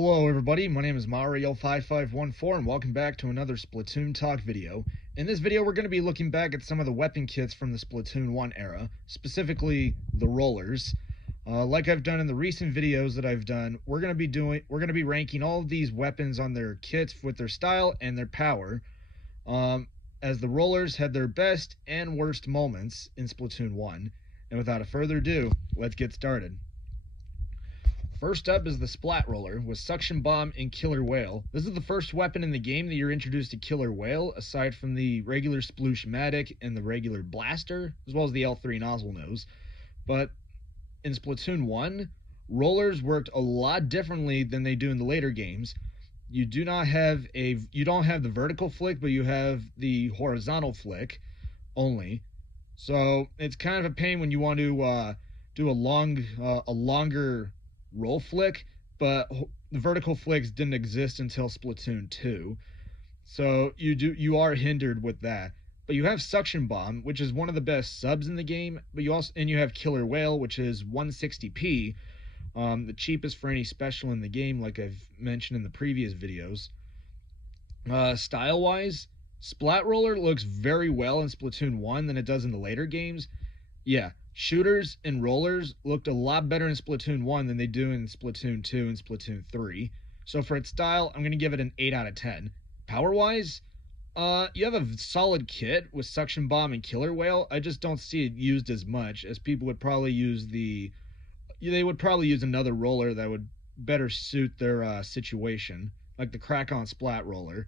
Hello everybody, my name is Mario5514 and welcome back to another Splatoon Talk video. In this video we're going to be looking back at some of the weapon kits from the Splatoon 1 era, specifically the rollers. Like I've done in the recent videos that I've done, we're going to be ranking all of these weapons on their kits with their style and their power, as the rollers had their best and worst moments in Splatoon 1. And without a further ado, let's get started. First up is the Splat Roller with Suction Bomb and Killer Whale. This is the first weapon in the game that you're introduced to Killer Whale, aside from the regular Sploosh-matic and the regular Blaster, as well as the L3 Nozzle Nose. But in Splatoon 1, rollers worked a lot differently than they do in the later games. You don't have the vertical flick, but you have the horizontal flick only. So it's kind of a pain when you want to do a longer roll flick, but the vertical flicks didn't exist until Splatoon 2, so you are hindered with that. But you have Suction Bomb, which is one of the best subs in the game, but you have Killer Whale, which is 160p, the cheapest for any special in the game, like I've mentioned in the previous videos. Style wise, Splat Roller looks very well in Splatoon 1 than it does in the later games. Yeah, shooters and rollers looked a lot better in Splatoon 1 than they do in Splatoon 2 and Splatoon 3. So for its style, I'm going to give it an 8 out of 10. Power-wise, you have a solid kit with Suction Bomb and Killer Whale. I just don't see it used as much, as people would probably use they would probably use another roller that would better suit their situation, like the Crack-On Splat Roller.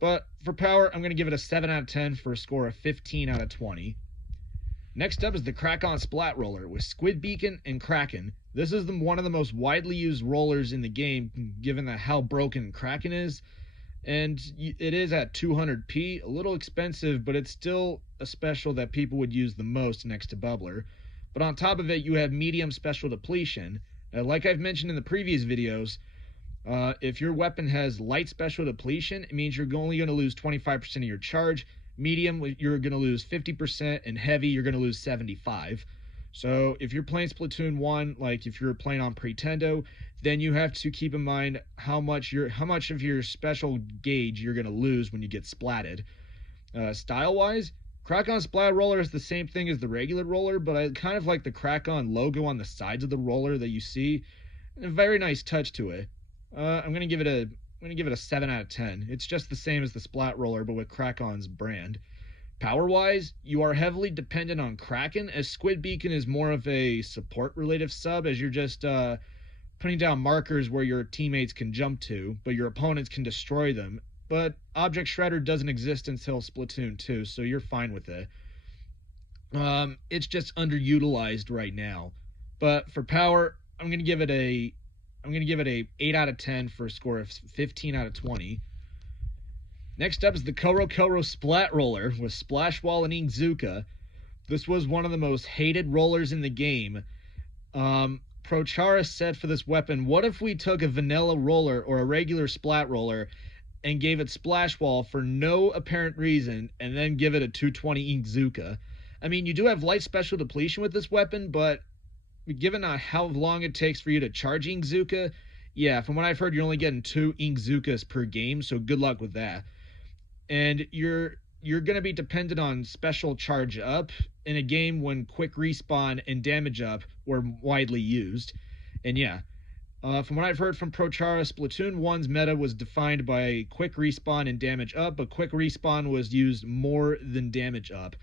But for power, I'm going to give it a 7 out of 10 for a score of 15 out of 20. Next up is the Crack-On Splat Roller with Squid Beacon and Kraken. This is one of the most widely used rollers in the game, given how broken Kraken is. And it is at 200p, a little expensive, but it's still a special that people would use the most next to Bubbler. But on top of it, you have medium special depletion. Like I've mentioned in the previous videos, if your weapon has light special depletion, it means you're only going to lose 25% of your charge. Medium, you're going to lose 50%, and heavy, you're going to lose 75%. So if you're playing Splatoon 1, like if you're playing on Pretendo, then you have to keep in mind how much of your special gauge you're going to lose when you get splatted. Style-wise, Crack-On Splat Roller is the same thing as the regular roller, but I kind of like the Crack-On logo on the sides of the roller that you see. A very nice touch to it. I'm going to give it a 7 out of 10. It's just the same as the Splat Roller, but with Crack-On's brand. Power-wise, you are heavily dependent on Kraken, as Squid Beacon is more of a support-related sub, as you're just putting down markers where your teammates can jump to, but your opponents can destroy them. But Object Shredder doesn't exist until Splatoon 2, so you're fine with it. It's just underutilized right now. But for power, I'm going to give it a 8 out of 10 for a score of 15 out of 20. Next up is the Koro Splat Roller with Splash Wall and Inkzuka. This was one of the most hated rollers in the game. Prochara said for this weapon, what if we took a vanilla roller or a regular Splat Roller and gave it Splash Wall for no apparent reason and then give it a 220 Inkzuka? I mean, you do have light special depletion with this weapon, but given how long it takes for you to charge Inkzuka, yeah, from what I've heard, you're only getting 2 Inkzukas per game, so good luck with that. And you're going to be dependent on special charge up in a game when quick respawn and damage up were widely used. And yeah, from what I've heard from Prochara, Splatoon 1's meta was defined by quick respawn and damage up, but quick respawn was used more than damage up.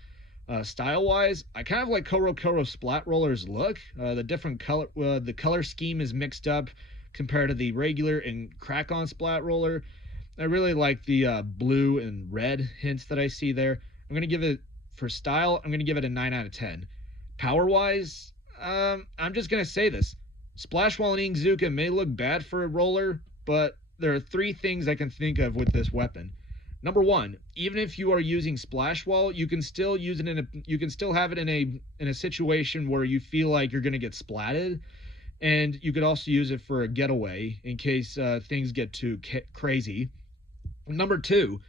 Style-wise, I kind of like Koro Splat Roller's look. The different color, the color scheme is mixed up compared to the regular and Crack-On Splat Roller. I really like the blue and red hints that I see there. I'm going to give it, for style, I'm going to give it a 9 out of 10. Power-wise, I'm just going to say this. Splash Wall and Inkzuka may look bad for a roller, but there are 3 things I can think of with this weapon. Number 1, even if you are using Splash Wall, you can still use it you can still have it in a situation where you feel like you're going to get splatted, and you could also use it for a getaway in case things get too crazy. Number 2,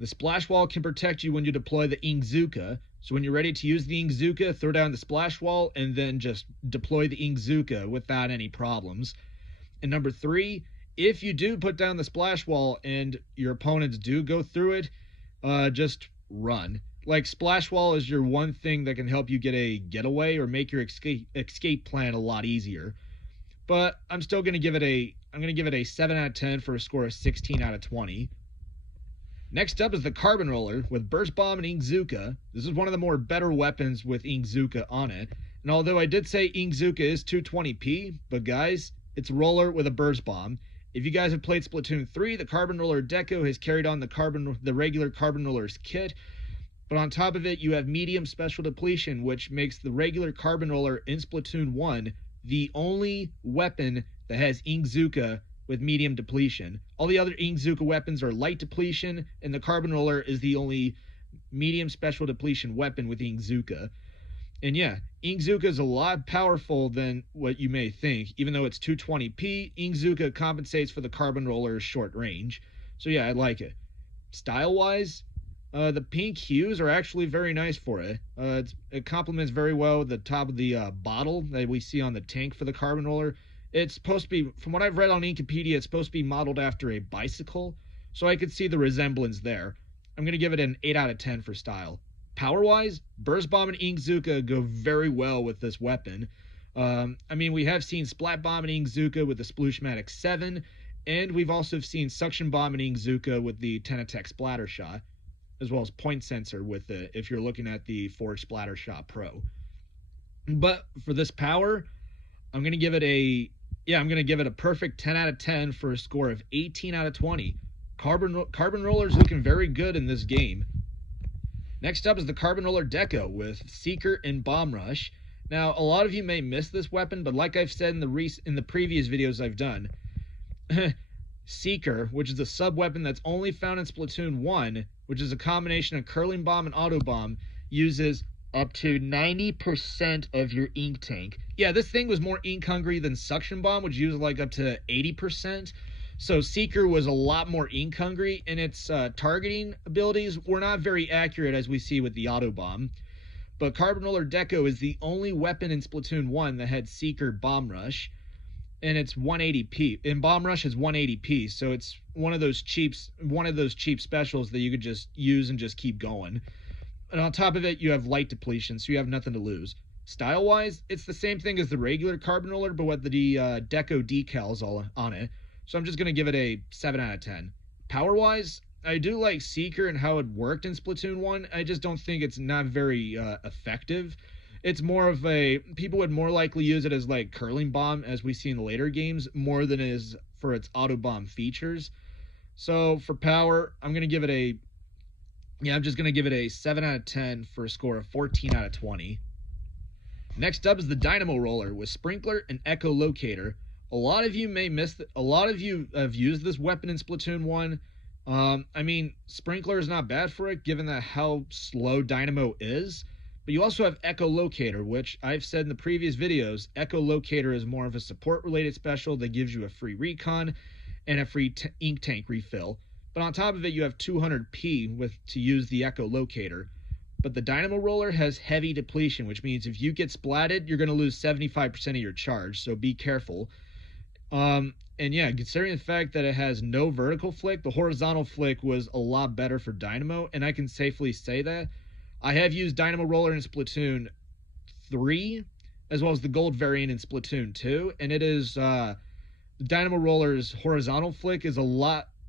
the Splash Wall can protect you when you deploy the Inkzuka, so when you're ready to use the Inkzuka, throw down the Splash Wall and then just deploy the Inkzuka without any problems. And number 3, if you do put down the splash wall and your opponents do go through it, just run. Like, splash wall is your one thing that can help you get a getaway or make your escape plan a lot easier. But I'm still going to give it a 7 out of 10 for a score of 16 out of 20. Next up is the Carbon Roller with Burst Bomb and Inkzuka. This is one of the more better weapons with Inkzuka on it. And although I did say Inkzuka is 220p, but guys, it's a roller with a Burst Bomb. If you guys have played Splatoon 3, the Carbon Roller Deco has carried on the regular Carbon Roller's kit. But on top of it, you have medium special depletion, which makes the regular Carbon Roller in Splatoon 1 the only weapon that has Inkzuka with medium depletion. All the other Inkzuka weapons are light depletion, and the Carbon Roller is the only medium special depletion weapon with Inkzuka. And yeah, Inkzuka is a lot powerful than what you may think. Even though it's 220p, Inkzuka compensates for the Carbon Roller's short range. So yeah, I like it. Style-wise, the pink hues are actually very nice for it. It complements very well the top of the bottle that we see on the tank for the Carbon Roller. It's supposed to be, from what I've read on Inkopedia, it's supposed to be modeled after a bicycle, so I could see the resemblance there. I'm going to give it an 8 out of 10 for style. Power-wise, Burst Bomb and Inkzuka go very well with this weapon. I mean, we have seen Splat Bomb and Inkzuka with the Splooshmatic 7, and we've also seen Suction Bomb and Inkzuka with the Tenatech Splatter Shot, as well as Point Sensor with the, if you're looking at the Forge Splatter Shot Pro. But for this power, I'm going to give it a perfect 10 out of 10 for a score of 18 out of 20. Carbon Roller's looking very good in this game. Next up is the Carbon Roller Deco with Seeker and Bomb Rush. Now, a lot of you may miss this weapon, but like I've said in the previous videos I've done, Seeker, which is a sub-weapon that's only found in Splatoon 1, which is a combination of Curling Bomb and Auto Bomb, uses up to 90% of your ink tank. Yeah, this thing was more ink hungry than Suction Bomb, which used like up to 80%. So Seeker was a lot more ink hungry, and its targeting abilities were not very accurate, as we see with the Auto Bomb. But Carbon Roller Deco is the only weapon in Splatoon 1 that had Seeker Bomb Rush, and it's 180p. And Bomb Rush is 180p, so it's one of those cheap specials that you could just use and just keep going. And on top of it, you have light depletion, so you have nothing to lose. Style-wise, it's the same thing as the regular Carbon Roller, but with the Deco decals all on it. So I'm just going to give it a 7 out of 10. Power-wise, I do like Seeker and how it worked in Splatoon 1. I just don't think it's not very effective. It's more of a, people would more likely use it as like Curling Bomb, as we see in the later games, more than it is for its Auto Bomb features. So for power, I'm just going to give it a 7 out of 10 for a score of 14 out of 20. Next up is the Dynamo Roller with Sprinkler and Echo Locator. A lot of you may miss a lot of you have used this weapon in Splatoon 1. I mean, Sprinkler is not bad for it, given that how slow Dynamo is. But you also have Echo Locator, which I've said in the previous videos, Echo Locator is more of a support-related special that gives you a free recon and a free ink tank refill. But on top of it, you have 200p to use the Echo Locator. But the Dynamo Roller has heavy depletion, which means if you get splatted, you're going to lose 75% of your charge, so be careful. And yeah, considering the fact that it has no vertical flick, the horizontal flick was a lot better for Dynamo, and I can safely say that. I have used Dynamo Roller in Splatoon 3, as well as the gold variant in Splatoon 2, and it is, Dynamo Roller's horizontal flick is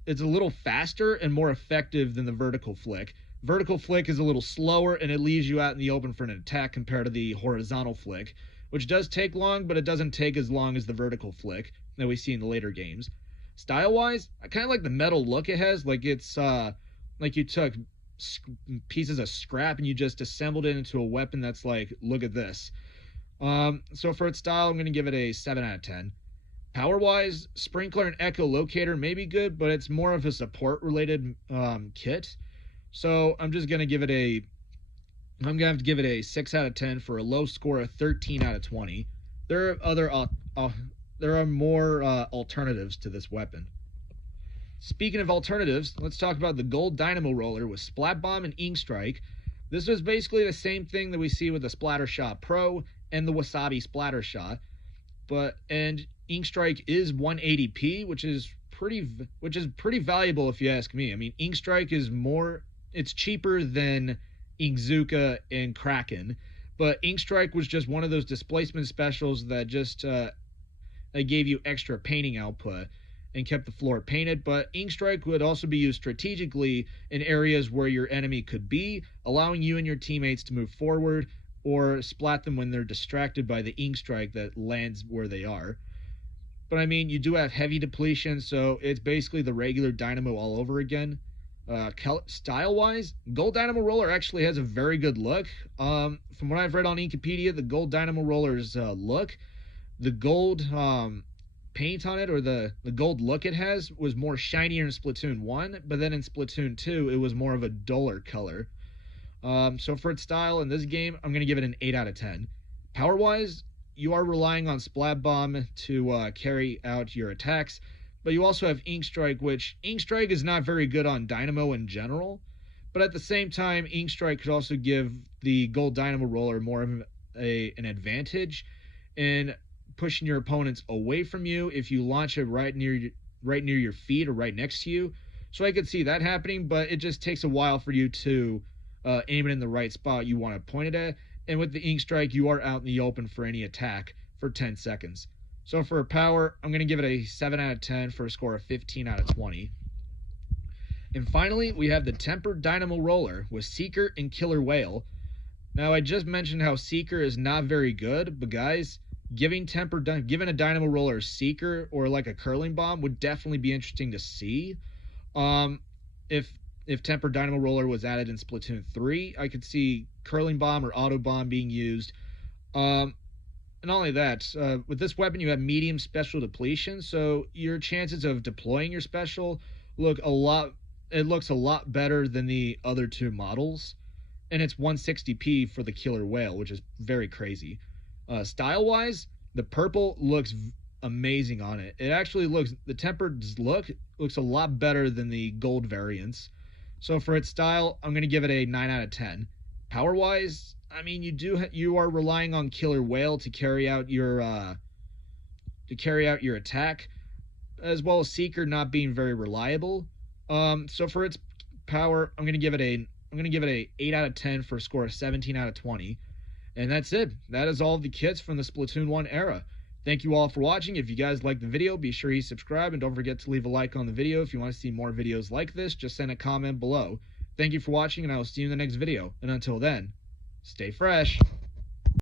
it's a little faster and more effective than the vertical flick. Vertical flick is a little slower, and it leaves you out in the open for an attack compared to the horizontal flick, which does take long, but it doesn't take as long as the vertical flick that we see in the later games. Style-wise, I kind of like the metal look it has, like it's, like you took pieces of scrap and you just assembled it into a weapon that's like, look at this. So for its style, I'm going to give it a 7 out of 10. Power-wise, Sprinkler and Echo Locator may be good, but it's more of a support-related kit. So I'm going to have to give it a 6 out of 10 for a low score of 13 out of 20. There are more alternatives to this weapon. Speaking of alternatives, let's talk about the Gold Dynamo Roller with Splat Bomb and Ink Strike. This was basically the same thing that we see with the Splatter Shot Pro and the Wasabi Splatter Shot. And Ink Strike is 180p, which is pretty valuable if you ask me. I mean, Ink Strike is it's cheaper than Inkzuka and Kraken, but Ink Strike was just one of those displacement specials that just that gave you extra painting output and kept the floor painted. But Ink Strike would also be used strategically in areas where your enemy could be, allowing you and your teammates to move forward or splat them when they're distracted by the Ink Strike that lands where they are. But I mean, you do have heavy depletion, so it's basically the regular Dynamo all over again. Style-wise, Gold Dynamo Roller actually has a very good look. From what I've read on Inkipedia, the Gold Dynamo Roller's look, the gold paint on it, or the gold look it has, was more shinier in Splatoon 1, but then in Splatoon 2, it was more of a duller color. So for its style in this game, I'm going to give it an 8 out of 10. Power-wise, you are relying on Splat Bomb to carry out your attacks, but you also have Ink Strike, which Ink Strike is not very good on Dynamo in general, but at the same time, Ink Strike could also give the Gold Dynamo Roller more of an advantage in pushing your opponents away from you if you launch it right near your feet or right next to you. So I could see that happening, but it just takes a while for you to aim it in the right spot you want to point it at. And with the Ink Strike, you are out in the open for any attack for 10 seconds. So for power, I'm going to give it a 7 out of 10 for a score of 15 out of 20. And finally, we have the Tempered Dynamo Roller with Seeker and Killer Whale. Now, I just mentioned how Seeker is not very good, but guys, giving a Dynamo Roller Seeker or like a Curling Bomb would definitely be interesting to see. If Tempered Dynamo Roller was added in Splatoon 3, I could see Curling Bomb or Auto Bomb being used. And not only that, with this weapon you have medium special depletion, so your chances of deploying your special looks a lot better than the other two models. And it's 160p for the Killer Whale, which is very crazy. Style-wise, the purple looks amazing on it. The tempered look looks a lot better than the gold variants. So for its style, I'm going to give it a 9 out of 10. Power-wise, I mean, you are relying on Killer Whale to carry out your attack, as well as Seeker not being very reliable. So for its power, I'm going to give it a 8 out of 10 for a score of 17 out of 20. And that's it. That is all of the kits from the Splatoon 1 era. Thank you all for watching. If you guys liked the video, be sure you subscribe, and don't forget to leave a like on the video. If you want to see more videos like this, just send a comment below. Thank you for watching, and I will see you in the next video. And until then, stay fresh.